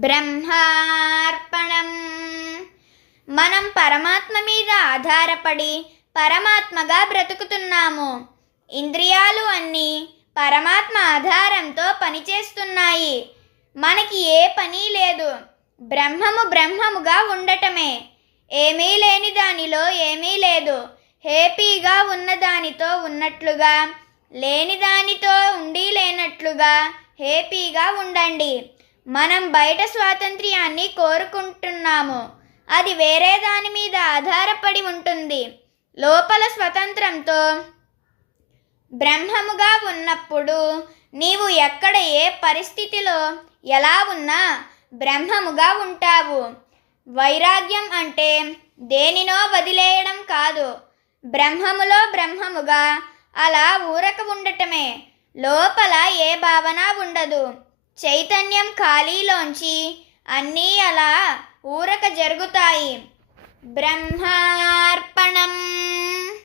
బ్రహ్మార్పణం. మనం పరమాత్మ మీద ఆధారపడి పరమాత్మగా బ్రతుకుతున్నాము. ఇంద్రియాలు అన్నీ పరమాత్మ ఆధారంతో పనిచేస్తున్నాయి. మనకి ఏ పని లేదు. బ్రహ్మము బ్రహ్మముగా ఉండటమే. ఏమీ లేని దానిలో ఏమీ లేదు. హ్యాపీగా ఉన్నదానితో ఉన్నట్లుగా, లేని దానితో ఉండి లేనట్లుగా హ్యాపీగా ఉండండి. మనం బయట స్వాతంత్ర్యాన్ని కోరుకుంటున్నాము. అది వేరే దాని మీద ఆధారపడి ఉంటుంది. లోపల స్వతంత్రంతో బ్రహ్మముగా ఉన్నప్పుడు నీవు ఎక్కడ ఏ పరిస్థితిలో ఎలా ఉన్నా బ్రహ్మముగా ఉంటావు. వైరాగ్యం అంటే దేనినో వదిలేయడం కాదు, బ్రహ్మములో బ్రహ్మముగా అలా ఊరక ఉండటమే. లోపల ఏ భావన ఉండదు. చైతన్యం ఖాళీలోంచి అన్నీ అలా ఊరక జరుగుతాయి. బ్రహ్మార్పణం.